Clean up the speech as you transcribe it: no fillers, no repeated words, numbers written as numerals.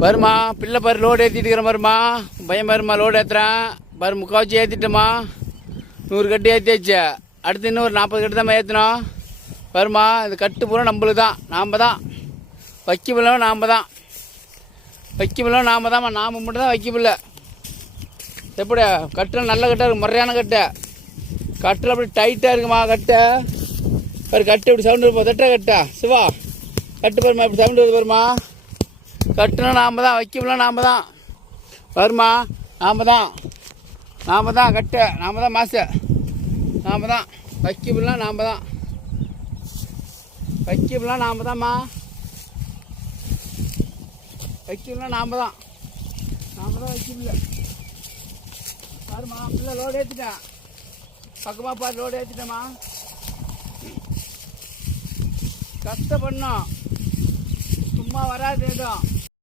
வருமா பிள்ளை பாரு லோடு ஏற்றிட்டு இருக்கிறேன் பாருமா. பையன் பாருமா லோடு ஏற்றுறேன் பாரு. முக்கால்வாசி ஏற்றிட்டோமா. 100 கட்டு ஏற்றியாச்சு. அடுத்து இன்னும் ஒரு 40 கட்டு தான் ஏற்றணும். வருமா இது கட்டு பூரா நம்மளுக்கு தான். நாம் தான் வைக்கபில்லை. நாம் தான் வைக்கபில்லை. நாம் தான்மா. நாம் மட்டும் தான் வைக்கபில்லை. எப்படி கட்டில் நல்ல கட்டாக இருக்குது. முறையான கட்டை. கட்டில் அப்படி டைட்டாக இருக்குமா கட்டை. பாரு கட்டு இப்படி சவுண்டு இருப்போம். தட்டா கட்டா சிவா கட்டு பாருமா இப்படி சவுண்டு வருது பாருமா. கட்டுனா நாம் தான். வைக்கபில்லை நாம் தான். வருமா நாம் தான். நாம் தான் கட்டை. நாம் தான் மாசு. நாம் தான் வைக்கபில்லை. நாம் தான் வைக்கபில்லை. நாம் தான்மா வைக்கபில்லை. நாம் தான். நாம் தான் வைக்கபில்லை. பாருமா பிள்ளை லோடு ஏற்றிட்டேன். பக்கமாக பாரு லோடு ஏற்றிட்டேம்மா. கஷ்டப்படணும் சும்மா வராது எதுவும்.